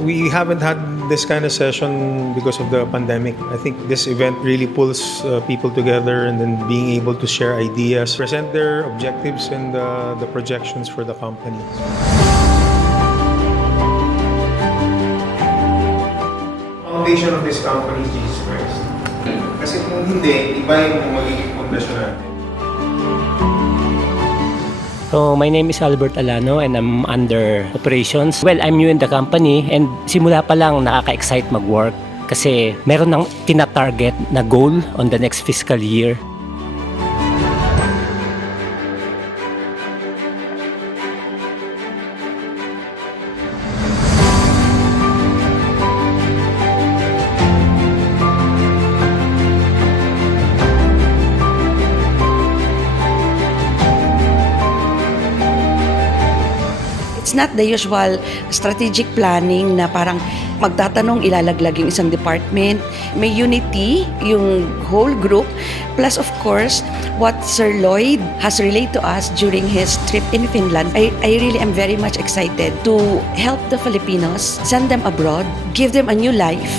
We haven't had this kind of session because of the pandemic. I think this event really pulls people together and then being able to share ideas, present their objectives and the projections for the company. Foundation of this company is Jesus Christ. Kasi kung hindi, iba yung magiging pundasyon natin. So, my name is Albert Alano and I'm under operations. Well, I'm new in the company and simula pa lang nakaka-excite mag-work kasi meron ng tina-target na goal on the next fiscal year. It's not the usual strategic planning na parang magtatanong, ilalaglag yung isang department. May unity, yung whole group. Plus, of course, what Sir Lloyd has relayed to us during his trip in Finland, I really am very much excited to help the Filipinos, send them abroad, give them a new life.